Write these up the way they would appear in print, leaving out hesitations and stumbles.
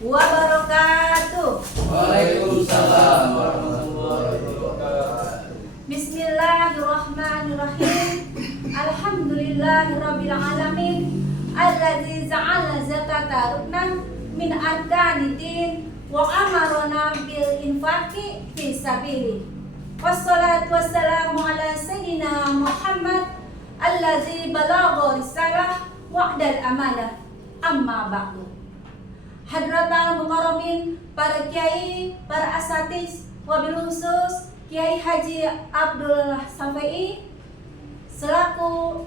wabarakatuh. Waalaikumsalam warahmatullahi wabarakatuh. Bismillahirrahmanirrahim. Alhamdulillahirabbil alamin. Alladzi ja'ala zakata ruknan min arkanid wa amarna bil infaqi fi sabili. Wassalatu wassalamu ala sayyidina Muhammad alladzi balagha risalah wa'dal amanah. Amma ba'du. Hadratal mukarramin, para kiai, para asatiz, wabil khusus Kiai Haji Abdul Safei selaku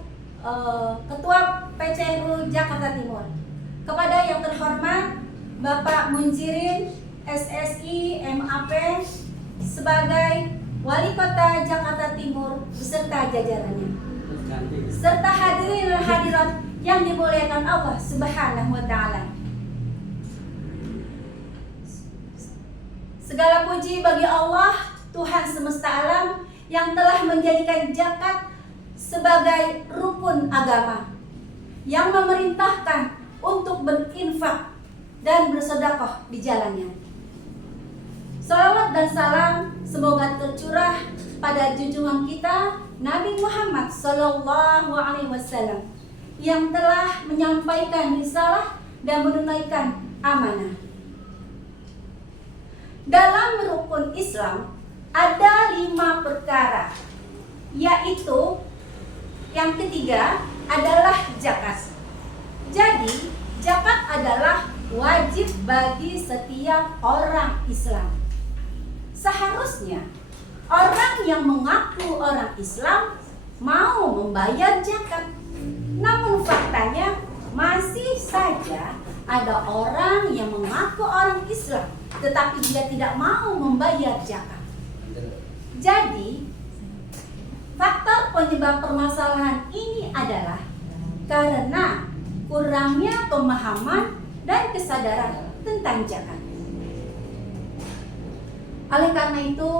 Ketua PCNU Jakarta Timur. Kepada yang terhormat Bapak Munjirin SSI MAP sebagai Wali Kota Jakarta Timur beserta jajarannya, serta hadirin dan hadirat yang dimuliakan Allah Subhanahu wa taala. Segala puji bagi Allah, Tuhan semesta alam, yang telah menjadikan zakat sebagai rukun agama, yang memerintahkan untuk berinfak dan bersedekah di jalannya. Salawat dan salam semoga tercurah pada junjungan kita Nabi Muhammad SAW yang telah menyampaikan risalah dan menunaikan amanah. Dalam rukun Islam ada 5 perkara, yaitu yang ketiga adalah zakat. Jadi zakat adalah wajib bagi setiap orang Islam. Seharusnya orang yang mengaku orang Islam mau membayar zakat. Namun faktanya masih saja ada orang yang mengaku orang Islam tetapi dia tidak mau membayar zakat. Jadi faktor penyebab permasalahan ini adalah karena kurangnya pemahaman dan kesadaran tentang zakat. Oleh karena itu,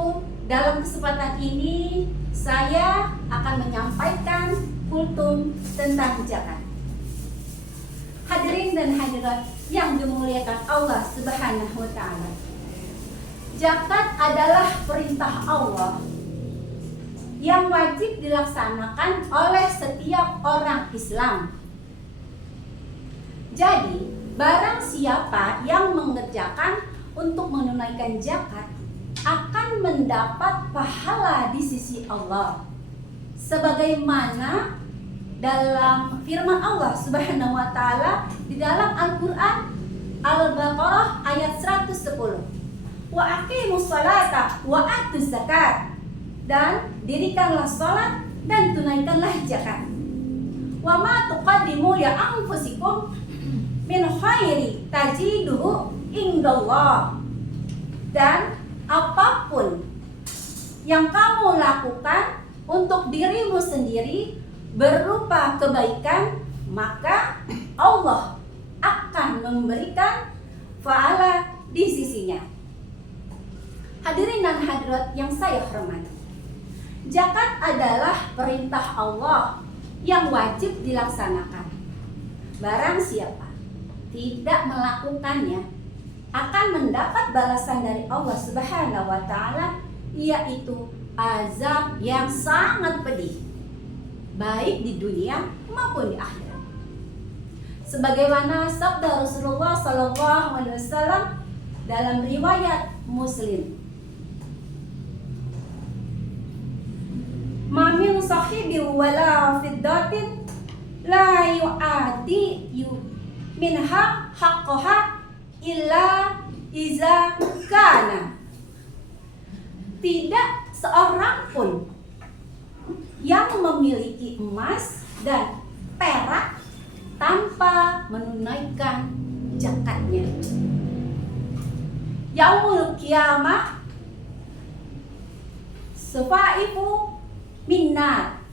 dalam kesempatan ini saya akan menyampaikan kultum tentang zakat. Hadirin dan hadirat yang dimuliakan Allah Subhanahu wa taala. Zakat adalah perintah Allah yang wajib dilaksanakan oleh setiap orang Islam. Jadi, barang siapa yang mengerjakan untuk menunaikan zakat akan mendapat pahala di sisi Allah, sebagaimana dalam firman Allah Subhanahu wa taala di dalam Al-Qur'an Al-Baqarah ayat 110. Wa aqimus sholata wa atuz zakat, dan dirikanlah salat dan tunaikanlah zakat. Wa ma tuqaddimu li anfusikum min khairi tajiduhu indallah, dan apapun yang kamu lakukan untuk dirimu sendiri berupa kebaikan, maka Allah akan memberikan pahala di sisinya. Hadirin dan hadirat yang saya hormati, zakat adalah perintah Allah yang wajib dilaksanakan. Barang siapa tidak melakukannya akan mendapat balasan dari Allah Subhanahu wa taala, yaitu azab yang sangat pedih, baik di dunia maupun di akhirat. Sebagaimana sabda Rasulullah SAW dalam riwayat Muslim, "Ma min sahibi wala fiddatin la yu'adi minha haqqaha illa iza kana." Tidak seorang pun yang memiliki emas dan perak tanpa menunaikan zakatnya. Yaumul qiyamah safaifu minnar,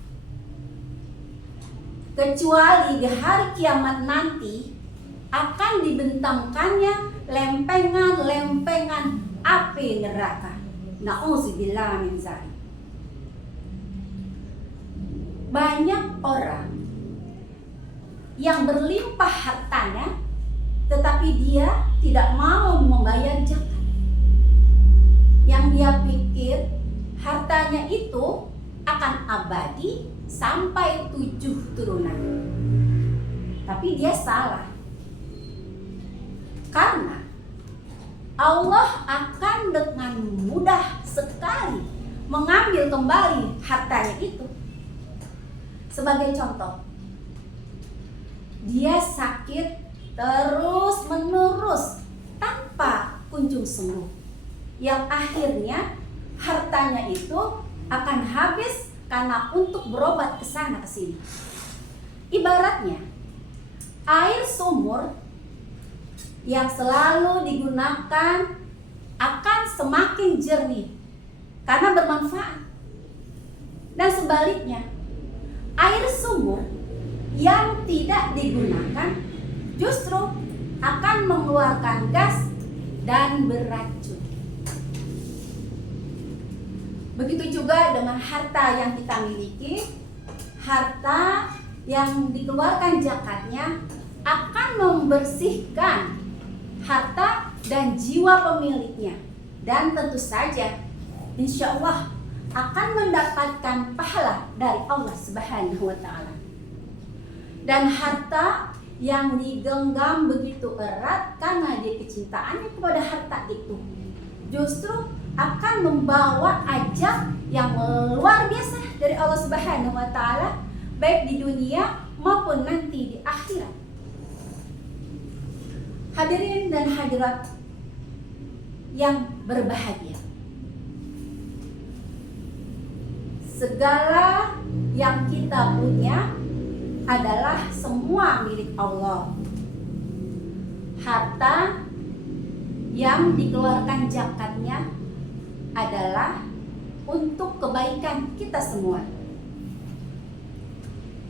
kecuali di hari kiamat nanti akan dibentangkannya lempengan-lempengan api neraka. Na'udzubillah min dzalik. Banyak orang yang berlimpah hartanya tetapi dia tidak mau membayar zakat. Yang dia pikir hartanya itu akan abadi sampai 7 turunan. Tapi dia salah. Karena Allah akan dengan mudah sekali mengambil kembali hartanya itu. Sebagai contoh, dia sakit terus menerus tanpa kunjung sembuh, yang akhirnya hartanya itu akan habis karena untuk berobat ke sana ke sini. Ibaratnya air sumur yang selalu digunakan akan semakin jernih karena bermanfaat, dan sebaliknya air sumur yang tidak digunakan justru akan mengeluarkan gas dan beracun. Begitu juga dengan harta yang kita miliki. Harta yang dikeluarkan zakatnya akan membersihkan harta dan jiwa pemiliknya, dan tentu saja insya Allah akan mendapatkan pahala dari Allah Subhanahu wa Ta'ala. Dan harta yang digenggam begitu erat karena dia kecintaannya kepada harta itu, justru akan membawa ajab yang luar biasa dari Allah Subhanahu wa Ta'ala, baik di dunia maupun nanti di akhirat. Hadirin dan hadirat yang berbahagia, segala yang kita punya adalah semua milik Allah. Harta yang dikeluarkan zakatnya adalah untuk kebaikan kita semua.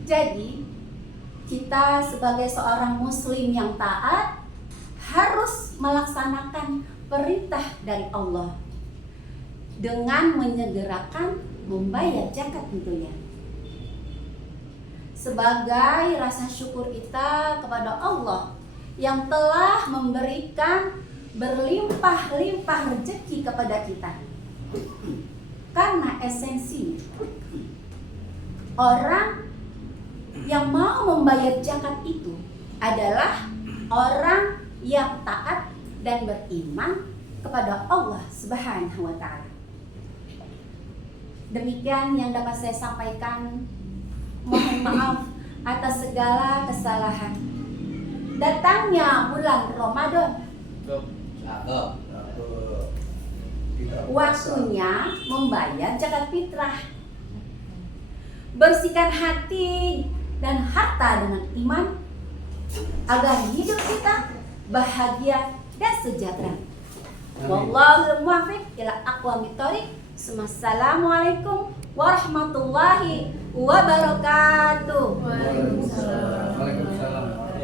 Jadi, kita sebagai seorang muslim yang taat harus melaksanakan perintah dari Allah dengan menyegerakan membayar zakat tentunya. Sebagai rasa syukur kita kepada Allah yang telah memberikan berlimpah-limpah rezeki kepada kita. Karena esensi orang yang mau membayar zakat itu adalah orang yang taat dan beriman kepada Allah Subhanahu wa Ta'ala. Demikian yang dapat saya sampaikan. Mohon maaf atas segala kesalahan. Datangnya bulan Ramadan, waktunya membayar zakat fitrah. Bersihkan hati dan harta dengan iman agar hidup kita bahagia dan sejahtera. Wallahul muwaffiq ila aqwamit thoriq. Assalamualaikum warahmatullahi wabarakatuh. Waalaikumsalam.